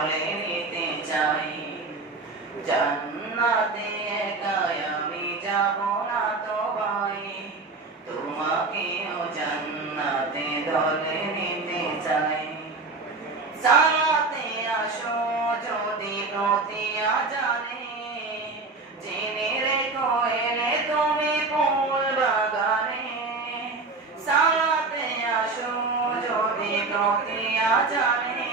দলে নিতে চাই। জান্নাতে একাই আমি যাব না তো ভাই, তোমাকেও জান্নাতে দলে নিতে চাই। সালাতে আসো যদি প্রতি আজানে, জেনে রেখো এলে তুমি ফুল বাগানে। সালাতে আসো যদি প্রতি আজানে,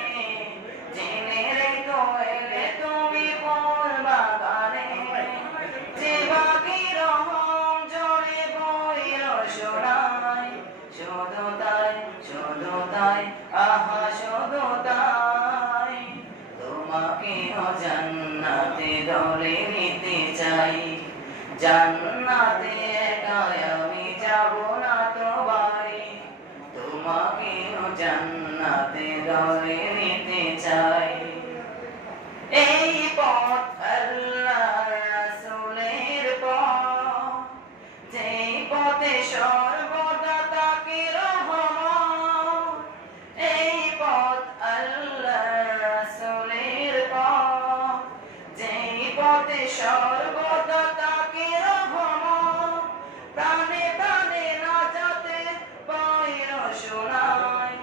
জেনে রেখো এলে তুমি ফুল বাগানে। যে বাকি রহম জোরে বইল শোনায়, শুধু তাই শুধু তাই আহা শুধু তাই, তোমাকেও জান্নাতে দলে নিতে চাই। জান্নাতে একাই আমি যাব না তো ভাই, তোমাকেও জান্নাতে দলে নিতে চাই। এই পথ আল্লাহর রাসূলের পথ, যেই পথে সর্বদা তাকে রহমত। এই পথ আল্লাহর রাসূলের পথ, যেই পথে সর্বদা তাকে রহমত। প্রাণে প্রাণে নাজাতে পাইল শোনায়,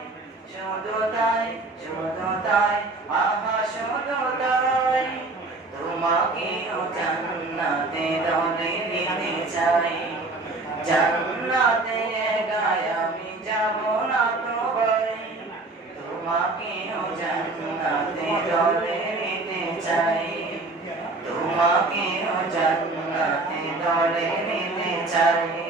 শুধু তাই শুধু তাই আহা শুধু তাই, তোমাকেও জান্নাতে দলে নিতে চাই। জান্নাতে একাই আমি যাব না তো ভাই, তোমাকেও জান্নাতে দলে নিতে চাই। তোমাকেও জান্নাতে দলে নিতে চাই।